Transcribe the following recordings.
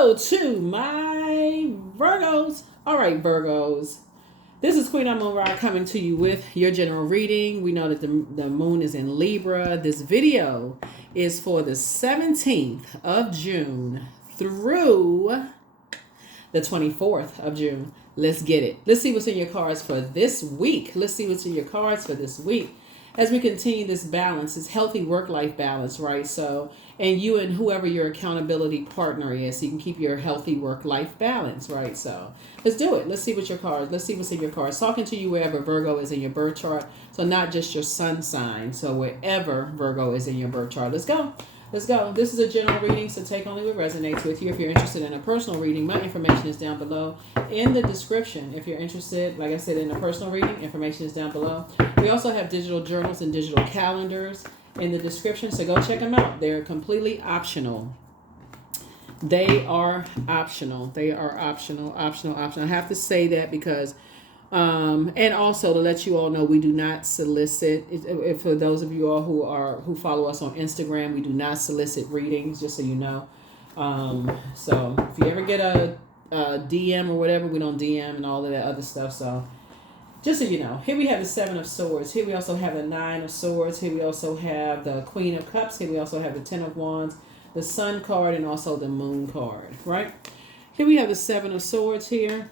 Hello to my Virgos. All right, Virgos. This is Queen Amun Ra coming to you with your general reading. We know that the moon is in Libra. This video is for the 17th of June through the 24th of June. Let's get it. Let's see what's in your cards for this week. As we continue this balance, this healthy work-life balance, right? So, and you and whoever your accountability partner is, so you can keep your healthy work-life balance, right? So let's do it. Let's see what's in your cards. Talking to you wherever Virgo is in your birth chart. So not just your sun sign. So wherever Virgo is in your birth chart. Let's go. This is a general reading, so take only what resonates with you. If you're interested in a personal reading, my information is down below in the description. If you're interested, like I said, in a personal reading, information is down below. We also have digital journals and digital calendars in the description, so go check them out. They're completely optional. They are optional. I have to say that because and also to let you all know, we do not solicit. For those of you all who follow us on Instagram, we do not solicit readings. Just so you know. So if you ever get a DM or whatever, we don't DM and all of that other stuff. So just so you know, here we have the Seven of Swords. Here we also have the Nine of Swords. Here we also have the Queen of Cups. Here we also have the Ten of Wands, the Sun card, and also the Moon card. Right. Here we have the Seven of Swords here.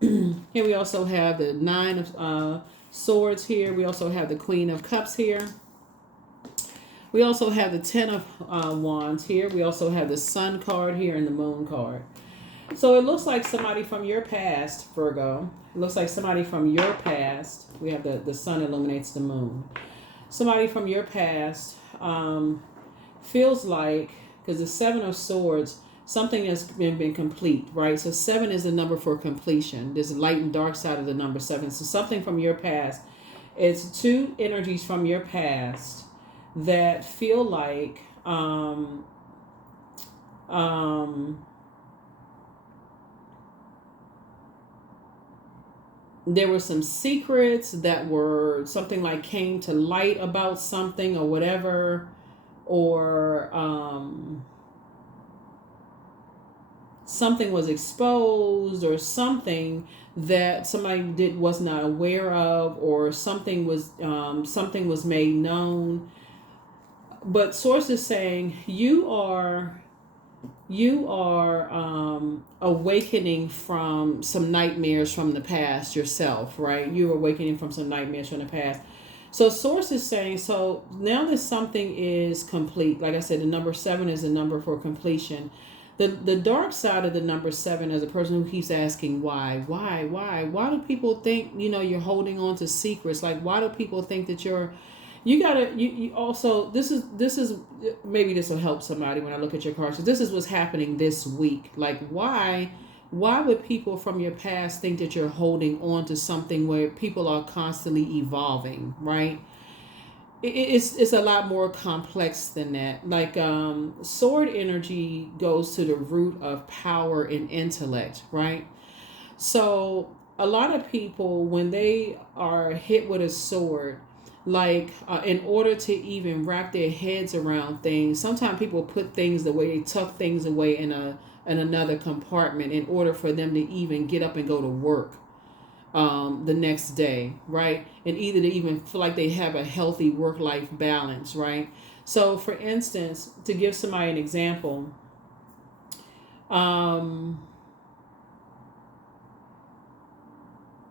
Here we also have the Nine of Swords here. We also have the Queen of Cups here. We also have the Ten of Wands here. We also have the Sun card here and the Moon card. So it looks like somebody from your past, Virgo. It looks like somebody from your past. We have the Sun illuminates the Moon. Somebody from your past feels like, because the Seven of Swords, something has been complete, right? So 7 is the number for completion. There's a light and dark side of the number 7. So something from your past. It's two energies from your past that feel like there were some secrets that were something like came to light about something or whatever, or something was exposed, or something that somebody was not aware of, or something was made known. But source is saying you are awakening from some nightmares from the past yourself, right? You're awakening from some nightmares from the past. So source is saying, so now that something is complete, like I said, the number 7 is a number for completion. The dark side of the number 7 as a person who keeps asking why do people think, you're holding on to secrets? Like, why do people think that you also, this is maybe this will help somebody when I look at your cards. So this is what's happening this week. Like, why would people from your past think that you're holding on to something where people are constantly evolving, right? It's a lot more complex than that. Like, sword energy goes to the root of power and intellect, right? So a lot of people, when they are hit with a sword, like in order to even wrap their heads around things, sometimes people put things away, they tuck things away in another compartment in order for them to even get up and go to work the next day, right? And either to even feel like they have a healthy work-life balance, right? So for instance, to give somebody an example,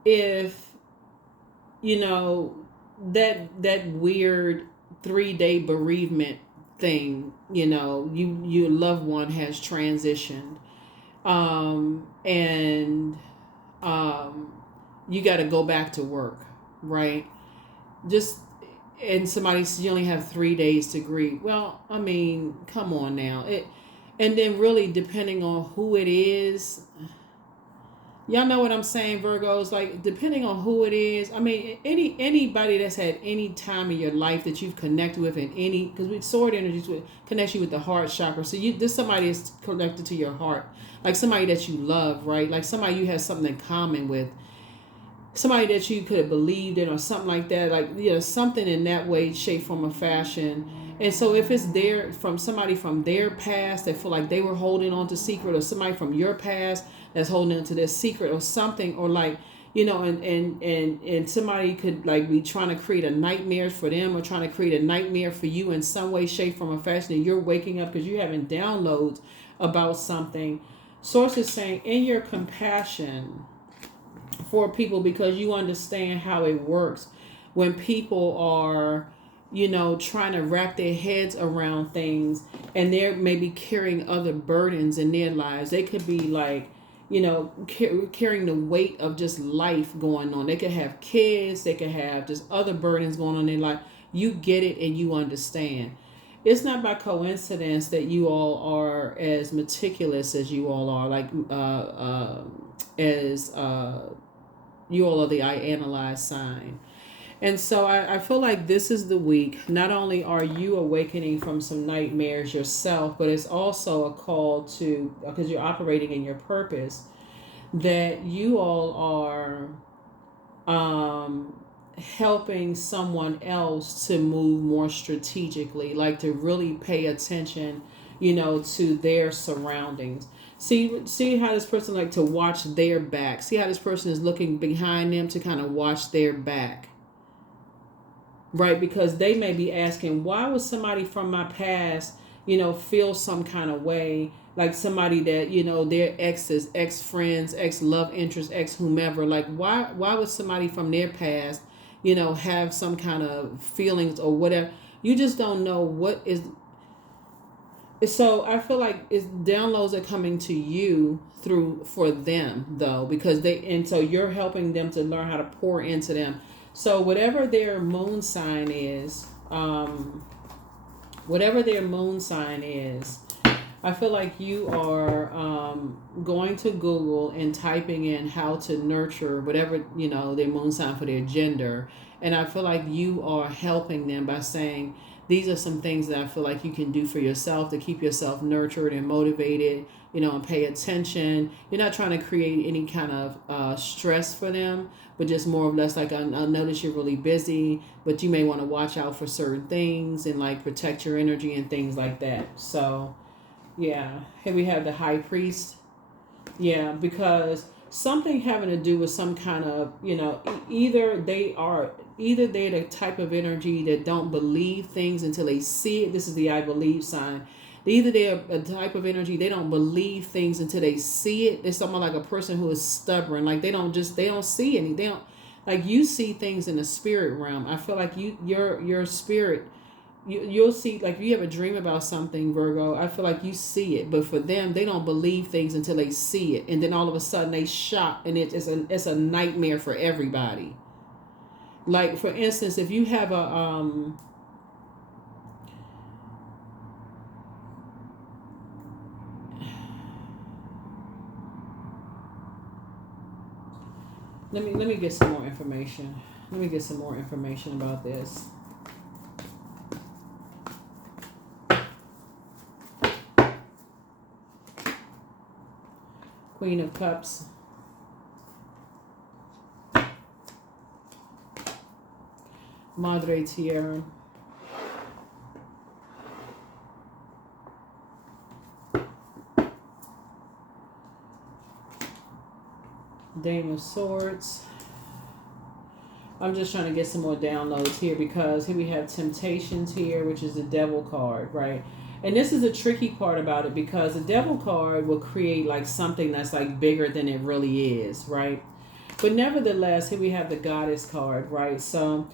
if that weird 3-day bereavement thing, your loved one has transitioned, and you got to go back to work, right? And somebody says you only have 3 days to grieve. Well, I mean, come on now. And then really depending on who it is, y'all know what I'm saying, Virgos? Like, depending on who it is, I mean, anybody that's had any time in your life that you've connected with, because with sword energies connects you with the heart chakra. So this somebody is connected to your heart, like somebody that you love, right? Like somebody you have something in common with, somebody that you could have believed in or something like that, like something in that way, shape, form, or fashion. And so if it's there from somebody from their past that feel like they were holding on to secret, or somebody from your past that's holding on to their secret or something, or like, and somebody could like be trying to create a nightmare for them, or trying to create a nightmare for you in some way, shape, form, or fashion, and you're waking up because you're having downloads about something. Source is saying, in your compassion for people, because you understand how it works when people are, trying to wrap their heads around things, and they're maybe carrying other burdens in their lives. They could be like, carrying the weight of just life going on. They could have kids, they could have just other burdens going on in life. You get it and you understand. It's not by coincidence that you all are as meticulous as you all are, like as you all are the I analyze sign. And so I feel like this is the week. Not only are you awakening from some nightmares yourself, but it's also a call to, because you're operating in your purpose, that you all are helping someone else to move more strategically, like to really pay attention, to their surroundings. See how this person like to watch their back. See how this person is looking behind them to kind of watch their back. Right, because they may be asking, why would somebody from my past, feel some kind of way, like somebody that, their exes, ex-friends, ex-love interest, ex-whomever, like why would somebody from their past, have some kind of feelings or whatever. You just don't know what is. So I feel like it's downloads are coming to you for them though, because so you're helping them to learn how to pour into them. So whatever their moon sign is, I feel like you are going to Google and typing in how to nurture whatever, their moon sign for their gender. And I feel like you are helping them by saying, these are some things that I feel like you can do for yourself to keep yourself nurtured and motivated, and pay attention. You're not trying to create any kind of stress for them, but just more or less like, I notice you're really busy, but you may want to watch out for certain things and like protect your energy and things like that. So, yeah. Here we have the High Priest. Yeah, because something having to do with some kind of, either they're the type of energy that don't believe things until they see it. This is the I believe sign. Either they're a type of energy, they don't believe things until they see it. It's someone like a person who is stubborn. Like they don't see any. They don't, like, you see things in the spirit realm. I feel like your spirit, you'll see, like if you have a dream about something, Virgo, I feel like you see it. But for them, they don't believe things until they see it. And then all of a sudden they shock, and it's a nightmare for everybody. Like, for instance, if you have a let me get some more information. Let me get some more information about this. Queen of Cups. Madre Tierra. Dame of Swords. I'm just trying to get some more downloads here, because here we have Temptations here, which is the Devil card, right? And this is a tricky part about it, because the Devil card will create like something that's like bigger than it really is, right? But nevertheless, here we have the Goddess card, right? So,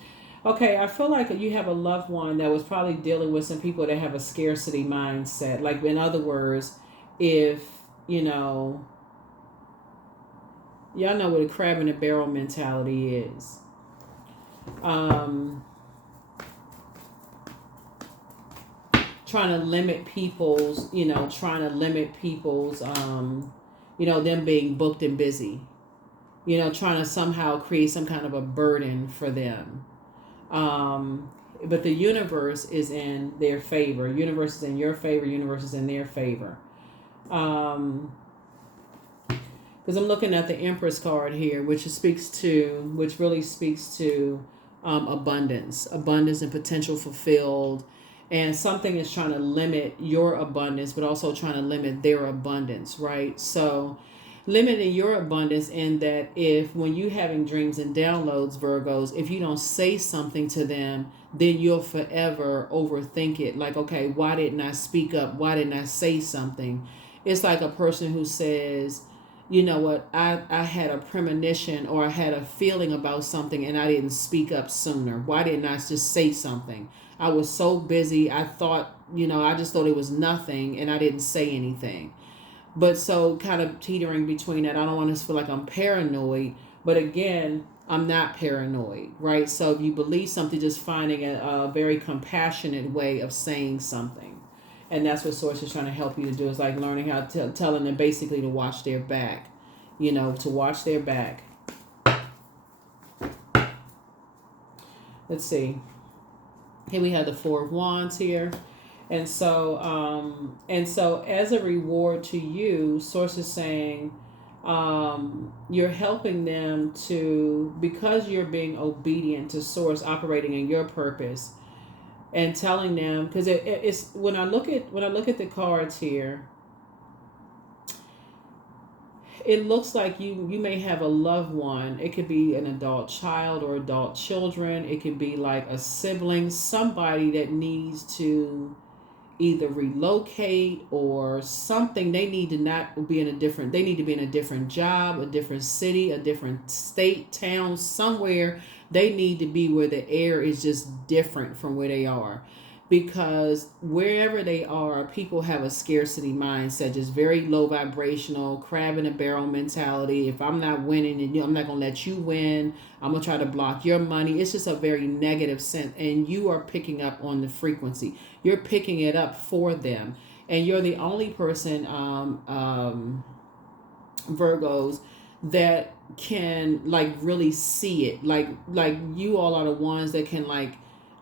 okay, I feel like you have a loved one that was probably dealing with some people that have a scarcity mindset. Like, in other words, if, y'all know what a crab in a barrel mentality is. Trying to limit people's, them being booked and busy. Trying to somehow create some kind of a burden for them. But the universe is in their favor. Universe is in your favor. Universe is in their favor. Because I'm looking at the Empress card here, which really speaks to abundance and potential fulfilled, And something is trying to limit your abundance, but also trying to limit their abundance, right? So limiting your abundance in that if when you having dreams and downloads, Virgos, if you don't say something to them, then you'll forever overthink it. Like, okay, why didn't I speak up? Why didn't I say something? It's like a person who says, you know what, I had a premonition or I had a feeling about something and I didn't speak up sooner. Why didn't I just say something? I was so busy. I thought, I just thought it was nothing and I didn't say anything. But so kind of teetering between that. I don't want to feel like I'm paranoid, but again, I'm not paranoid, right? So if you believe something, just finding a very compassionate way of saying something. And that's what Source is trying to help you to do, is like learning how to telling them basically to watch their back, to watch their back. Let's see. Here we have the Four of Wands here. And so as a reward to you, Source is saying you're helping them to, because you're being obedient to Source, operating in your purpose, and telling them, because it's when I look at the cards here, it looks like you may have a loved one. It could be an adult child or adult children. It could be like a sibling, somebody that needs to either relocate or something. They need to be in a different job, a different city, a different state, town, somewhere. They need to be where the air is just different from where they are, because wherever they are, people have a scarcity mindset, just very low vibrational, crab in a barrel mentality. If I'm not winning, and I'm not going to let you win, I'm going to try to block your money. It's just a very negative sense, and you are picking up on the frequency. You're picking it up for them, and you're the only person, Virgos, that can like really see it. Like you all are the ones that can like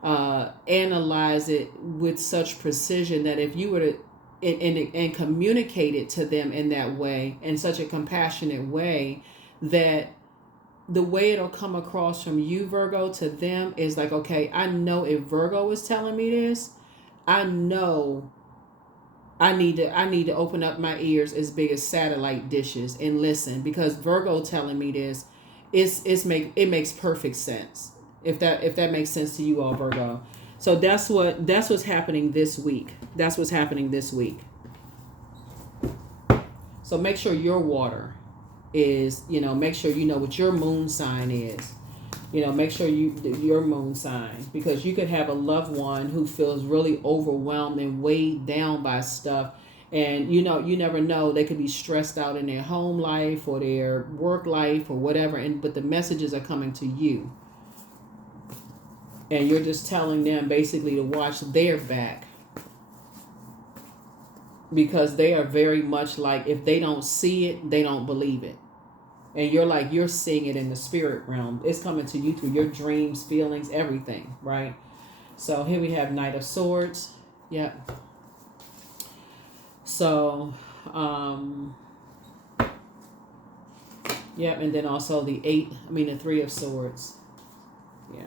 analyze it with such precision, that if you were to and communicate it to them in that way, in such a compassionate way, that the way it'll come across from you, Virgo, to them is like, okay, I know if Virgo is telling me this, I know I need to open up my ears as big as satellite dishes and listen, because Virgo telling me this, it makes perfect sense. If that makes sense to you all, Virgo. So that's what's happening this week. That's what's happening this week. So make sure your water is, make sure you know what your moon sign is. Make sure your moon sign, because you could have a loved one who feels really overwhelmed and weighed down by stuff. And, you never know, they could be stressed out in their home life or their work life or whatever. But the messages are coming to you. And you're just telling them basically to watch their back, because they are very much like, if they don't see it, they don't believe it. And you're seeing it in the spirit realm. It's coming to you through your dreams, feelings, everything, right? So here we have Knight of Swords. Yep. So, yep, and then also the Three of Swords. Yeah.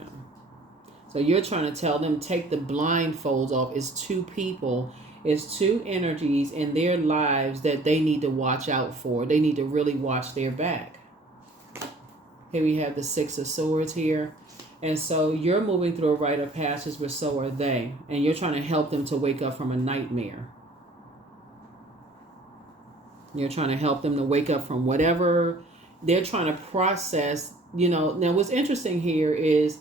So you're trying to tell them, take the blindfolds off. It's two people. It's two energies in their lives that they need to watch out for. They need to really watch their back. Here we have the Six of Swords here. And so you're moving through a rite of passage, but so are they. And you're trying to help them to wake up from a nightmare. You're trying to help them to wake up from whatever they're trying to process. Now what's interesting here is,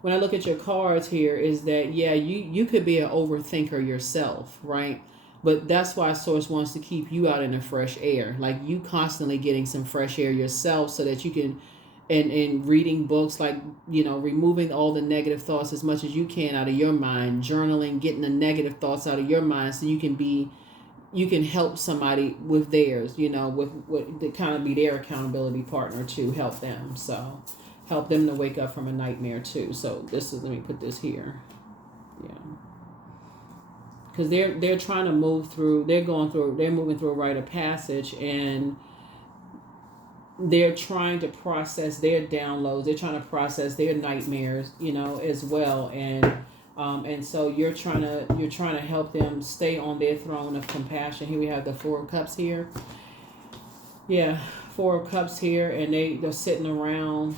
when I look at your cards here, is that, yeah, you could be an overthinker yourself, right? But that's why Source wants to keep you out in the fresh air. Like, you constantly getting some fresh air yourself, so that you can, and reading books, like, removing all the negative thoughts as much as you can out of your mind, journaling, getting the negative thoughts out of your mind, so you can help somebody with theirs, with to kind of be their accountability partner to help them. So help them to wake up from a nightmare too. So let me put this here. Yeah. Because they're trying to move through, they're moving through a rite of passage, and they're trying to process their downloads. They're trying to process their nightmares, as well. And And so you're trying to help them stay on their throne of compassion. Here we have the Four of Cups here. Yeah, Four of Cups here, and they're sitting around.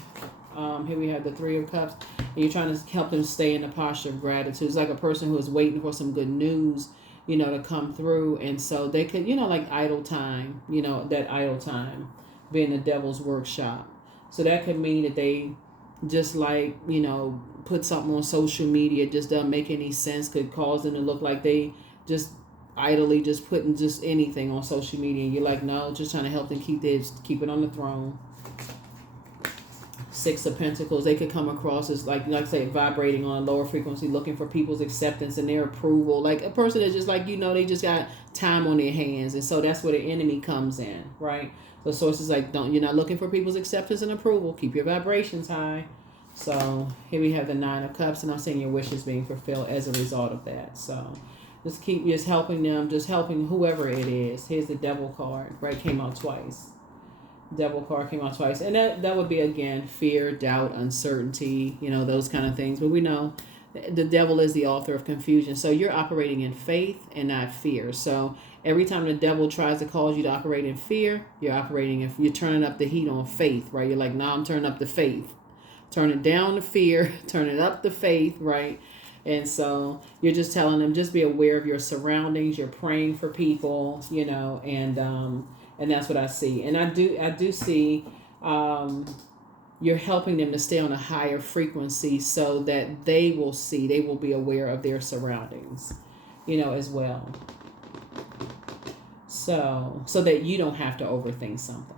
Here we have the Three of Cups, and you're trying to help them stay in the posture of gratitude. It's like a person who is waiting for some good news, to come through, and so they could, like idle time, that idle time being the devil's workshop. So that could mean that they just like, put something on social media, just doesn't make any sense, could cause them to look like they just idly just putting just anything on social media. And you're like, no, just trying to help them keep it on the throne. Six of Pentacles, they could come across as like I say, vibrating on a lower frequency, looking for people's acceptance and their approval. Like a person that's just like, they just got time on their hands. And so that's where the enemy comes in, right? The source is like, you're not looking for people's acceptance and approval. Keep your vibrations high. So here we have the Nine of Cups, and I'm seeing your wishes being fulfilled as a result of that. So just keep helping them, just helping whoever it is. Here's the Devil card, right? Came out twice. Devil card came out twice. And that would be, again, fear, doubt, uncertainty, those kind of things. But we know the devil is the author of confusion. So you're operating in faith and not fear. So every time the devil tries to cause you to operate in fear, you're turning up the heat on faith, right? You're like, I'm turning up the faith. Turn it down the fear, turn it up the faith, right? And so you're just telling them, just be aware of your surroundings. You're praying for people, and that's what I see. And I do see you're helping them to stay on a higher frequency so that they will be aware of their surroundings, as well. So that you don't have to overthink something.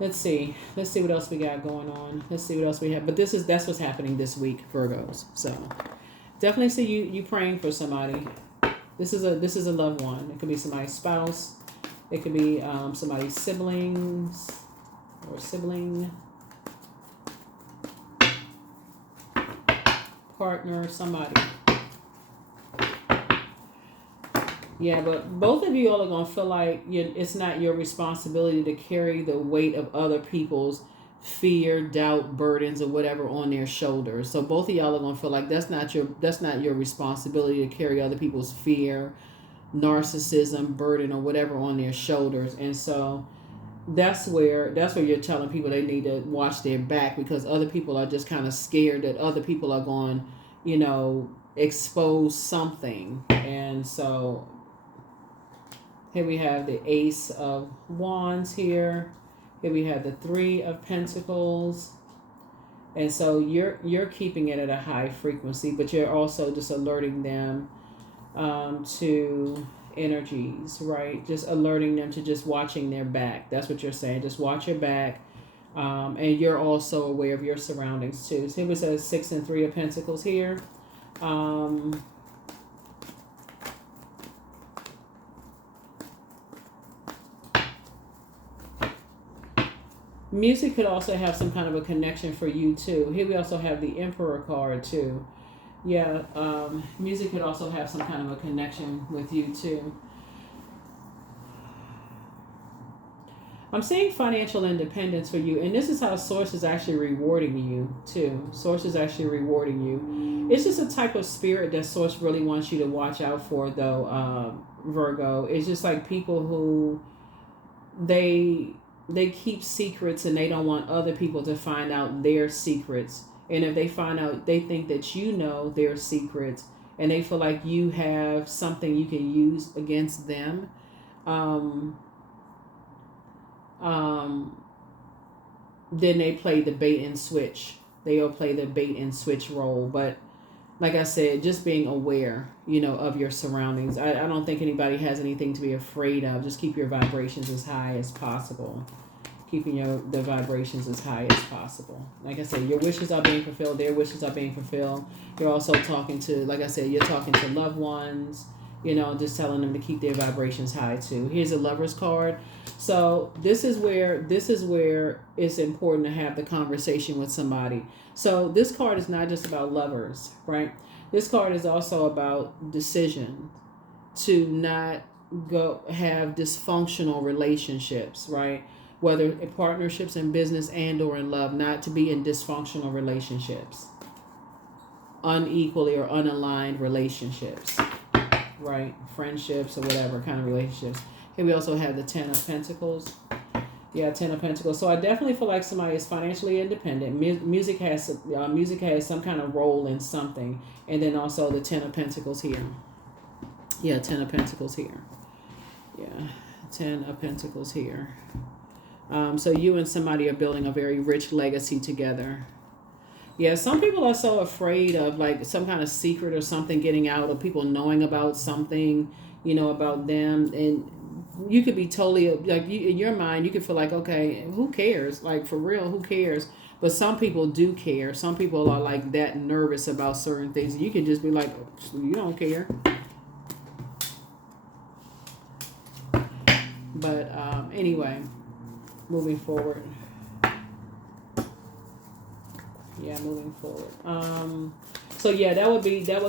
Let's see what else we got going on. Let's see what else we have. But that's what's happening this week, Virgos. So definitely see you praying for somebody. This is a loved one. It could be somebody's spouse. It could be somebody's siblings or sibling, partner, somebody. Yeah, but both of you all are going to feel like it's not your responsibility to carry the weight of other people's fear, doubt, burdens, or whatever on their shoulders. So both of y'all are going to feel like that's not your responsibility to carry other people's fear, narcissism, burden, or whatever on their shoulders. And so that's where you're telling people they need to watch their back, because other people are just kind of scared that other people are going, expose something. And so here we have the Ace of Wands here. Here we have the Three of Pentacles. And so you're keeping it at a high frequency, but you're also just alerting them to energies, right? Just alerting them to just watching their back. That's what you're saying. Just watch your back. And you're also aware of your surroundings too. So here was a 6 and 3 of Pentacles here. Music could also have some kind of a connection for you too. Here we also have the Emperor card too. Yeah, music could also have some kind of a connection with you too. I'm seeing financial independence for you, and this is how Source is actually rewarding you too. Source is actually rewarding you. It's just a type of spirit that Source really wants you to watch out for, though, Virgo. It's just like people who they keep secrets and they don't want other people to find out their secrets. And if they find out, they think that their secrets, and they feel like you have something you can use against them. Then they play the bait and switch. They'll play the bait and switch role. But like I said, just being aware, of your surroundings. I don't think anybody has anything to be afraid of. Just keep your vibrations as high as possible. Keeping the vibrations as high as possible. Like I said, your wishes are being fulfilled. Their wishes are being fulfilled. You're also talking to, like I said, you're talking to loved ones, just telling them to keep their vibrations high too. Here's a Lover's card. So this is where it's important to have the conversation with somebody. So this card is not just about lovers, right? This card is also about decision to not go have dysfunctional relationships, right? Whether in partnerships in business and or in love, not to be in dysfunctional relationships. unequally or unaligned relationships, right? Friendships or whatever kind of relationships. Here we also have the Ten of Pentacles. Yeah, Ten of Pentacles. So I definitely feel like somebody is financially independent. Music has some kind of role in something, and then also the Ten of Pentacles here. Yeah, Ten of Pentacles here. Yeah, Ten of Pentacles here. So you and somebody are building a very rich legacy together. Yeah, some people are so afraid of like some kind of secret or something getting out, or people knowing about something, about them, and you could be totally like in your mind you could feel like, okay, who cares, like for real, who cares? But some people do care. Some people are like that nervous about certain things. You can just be like, you don't care. But anyway, moving forward. Yeah, moving forward. So yeah, that would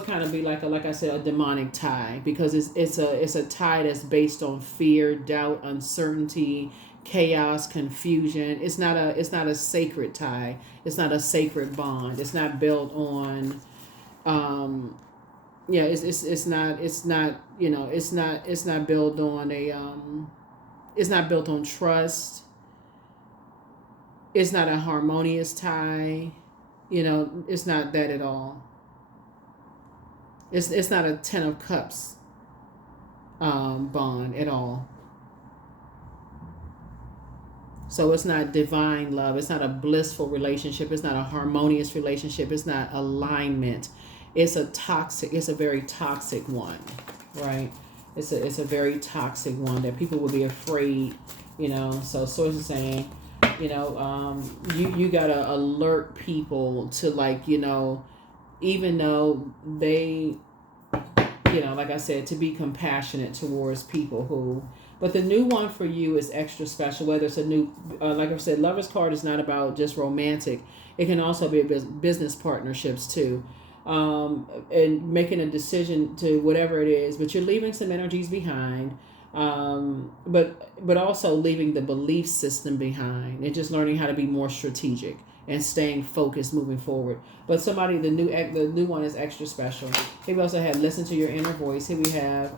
kind of be like I said, a demonic tie, because it's a tie that's based on fear, doubt, uncertainty, chaos, confusion. It's not a sacred tie. It's not a sacred bond. It's not built on it's not built on it's not built on trust. It's not a harmonious tie. It's not that at all. It's not a Ten of Cups bond at all. So it's not divine love. It's not a blissful relationship. It's not a harmonious relationship. It's not alignment. It's a very toxic one, right? It's a very toxic one that people will be afraid, So Source is saying, you gotta alert people to, like, even though they, like I said, to be compassionate towards people who. But the new one for you is extra special. Whether it's a new, like I said, Lover's card is not about just romantic. It can also be business partnerships too, and making a decision to whatever it is. But you're leaving some energies behind. But also leaving the belief system behind and just learning how to be more strategic and staying focused moving forward. But the new one is extra special. Here we also have listen to your inner voice. Here we have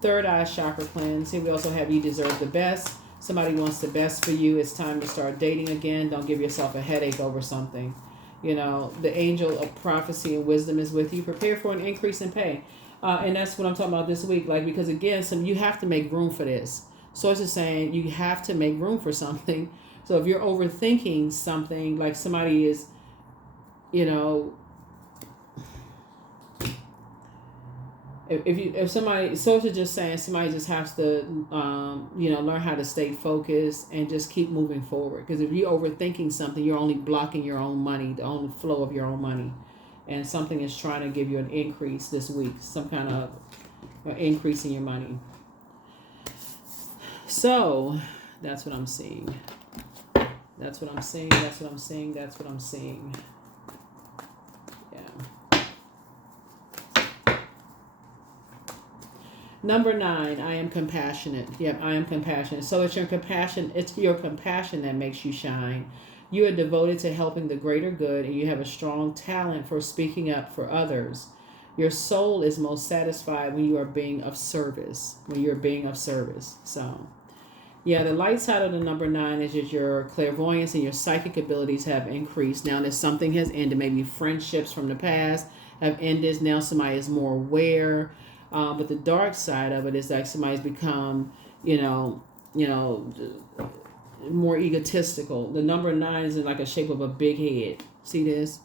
third eye chakra cleanse. Here we also have you deserve the best. Somebody wants the best for you. It's time to start dating again. Don't give yourself a headache over something. The angel of prophecy and wisdom is with you. Prepare for an increase in pay. And that's what I'm talking about this week. Like, because again, you have to make room for this. Source is saying you have to make room for something. So if you're overthinking something, like somebody is, if somebody, Source is just saying somebody just has to, learn how to stay focused and just keep moving forward. Because if you're overthinking something, you're only blocking your own money, the only flow of your own money. And something is trying to give you an increase this week, some kind of increase in your money. So that's what I'm seeing. That's what I'm seeing. That's what I'm seeing. That's what I'm seeing. Yeah. Number 9, I am compassionate. Yep, I am compassionate. So it's your compassion that makes you shine. You are devoted to helping the greater good, and you have a strong talent for speaking up for others. Your soul is most satisfied when you are being of service. So, yeah, the light side of the number 9 is just your clairvoyance and your psychic abilities have increased. Now that something has ended, maybe friendships from the past have ended. Now somebody is more aware. But the dark side of it is like somebody's become, more egotistical. The number 9 is in like a shape of a big head. See this?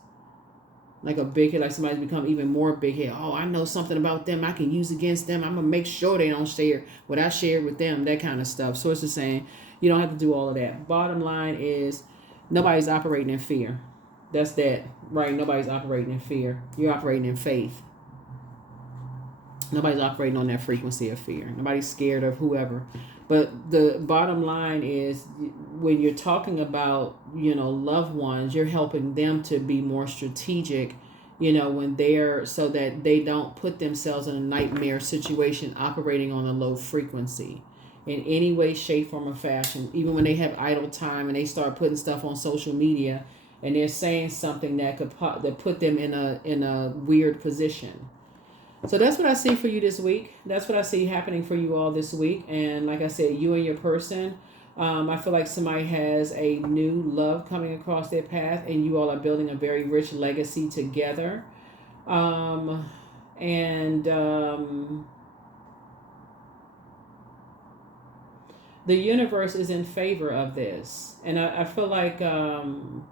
Like a big head, like somebody's become even more big head. Oh, I know something about them I can use against them. I'm going to make sure they don't share what I shared with them, that kind of stuff. So it's just saying you don't have to do all of that. Bottom line is nobody's operating in fear. That's that, right? Nobody's operating in fear. You're operating in faith. Nobody's operating on that frequency of fear. Nobody's scared of whoever. But the bottom line is when you're talking about, loved ones, you're helping them to be more strategic, when they're, so that they don't put themselves in a nightmare situation operating on a low frequency in any way, shape, form, or fashion. Even when they have idle time and they start putting stuff on social media, and they're saying something that that put them in a weird position. So that's what I see for you this week. That's what I see happening for you all this week. And like I said, you and your person, I feel like somebody has a new love coming across their path, and you all are building a very rich legacy together. And the universe is in favor of this. And I feel like, and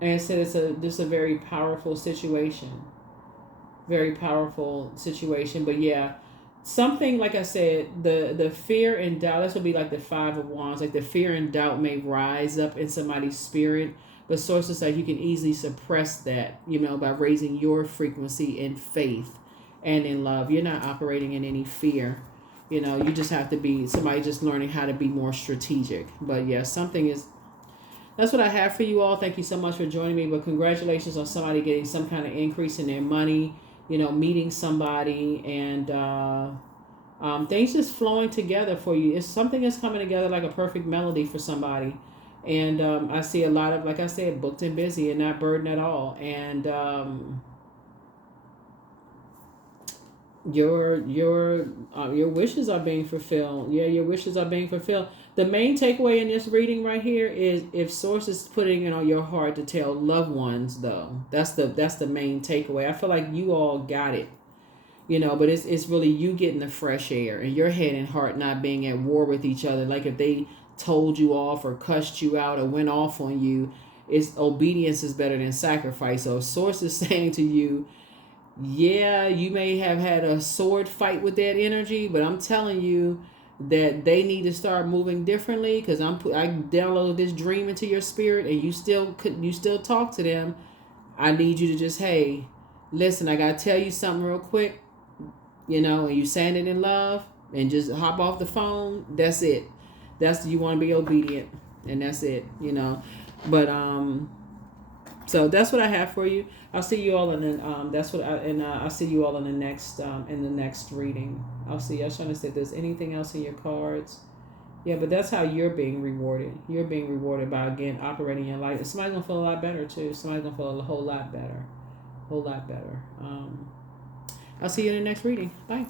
I said, this is a very powerful situation. Very powerful situation. But yeah, something, like I said, the fear and doubt, this would be like the Five of Wands. Like the fear and doubt may rise up in somebody's spirit. But sources say you can easily suppress that, by raising your frequency in faith and in love. You're not operating in any fear. You just have to be somebody just learning how to be more strategic. But yeah, that's what I have for you all. Thank you so much for joining me. But congratulations on somebody getting some kind of increase in their money, meeting somebody, and things just flowing together for you. It's something that's coming together like a perfect melody for somebody. And I see a lot of, like I said, booked and busy and not burdened at all. And your wishes are being fulfilled. Yeah, your wishes are being fulfilled. The main takeaway in this reading right here is, if source is putting it on your heart to tell loved ones, though, that's the main takeaway. I feel like you all got it, but it's really you getting the fresh air, and your head and heart not being at war with each other. Like if they told you off or cussed you out or went off on you, it's obedience is better than sacrifice. So if source is saying to you, yeah, you may have had a sword fight with that energy, but I'm telling you that they need to start moving differently, because I downloaded this dream into your spirit, and you still talk to them. I need you to just, hey, listen, I gotta tell you something real quick, and you saying it in love, and just hop off the phone. That's it. You want to be obedient, and that's it. But so that's what I have for you. I'll see you all in I'll see you all in the next reading. I'll see. I was trying to say if there's anything else in your cards. Yeah, but that's how you're being rewarded. You're being rewarded by, again, operating your life. Somebody's gonna feel a lot better too. Somebody's gonna feel a whole lot better. I'll see you in the next reading. Bye.